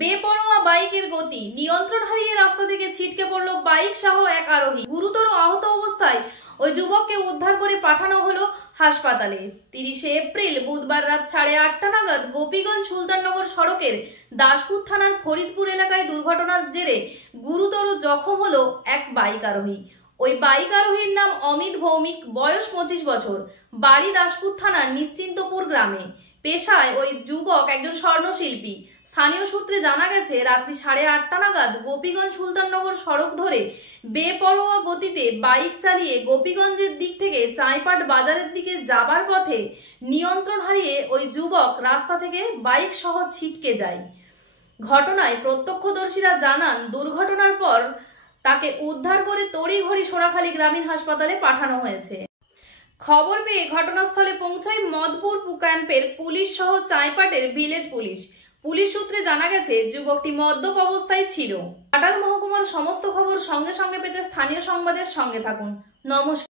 বেপরোয়া বাইকের গতি, নিয়ন্ত্রণ হারিয়ে রাস্তা থেকে ছিটকে পড়ল বাইক সহ এক আরোহী। গুরুতর আহত অবস্থায় ওই যুবককে উদ্ধার করে পাঠানো হলো হাসপাতালে। 30শে এপ্রিল বুধবার রাত 8:30টা নাগাদ গোপীগঞ্জ সুলতাননগর সড়কের দাসপুর থানার ফরিদপুর এলাকায় দুর্ঘটনার জেরে গুরুতর জখম হলো এক বাইক আরোহী। ওই বাইক আরোহীর নাম অমিত ভৌমিক, বয়স 25 বছর, বাড়ি দাসপুর থানার নিশ্চিন্তপুর গ্রামে। পেশায় ওই যুবক একজন স্বর্ণশিল্পী। স্থানীয় সূত্রে জানা গেছে, রাত্রি 8:30টা নাগাদ গোপীগঞ্জ সুলতাননগর সড়ক ধরে বেপরোয়া গতিতে বাইক চালিয়ে গোপীগঞ্জের দিক থেকে চাঁইপাট বাজারের দিকে যাবার পথে নিয়ন্ত্রণ হারিয়ে ওই যুবক রাস্তা থেকে বাইক সহ ছিটকে যায়। ঘটনায় প্রত্যক্ষদর্শীরা জানান, দুর্ঘটনার পর তাকে উদ্ধার করে তড়িঘড়ি সোনাখালী গ্রামীণ হাসপাতালে পাঠানো হয়েছে। খবর পেয়ে ঘটনাস্থলে পৌঁছায় মদপুর ক্যাম্পের পুলিশ সহ চাঁইপাটের ভিলেজ পুলিশ। পুলিশ সূত্রে জানা গেছে, যুবকটি মদ্যপ অবস্থায় ছিল। ঘাটাল মহকুমার সমস্ত খবর সঙ্গে সঙ্গে পেতে স্থানীয় সংবাদের সঙ্গে থাকুন। নমস্কার।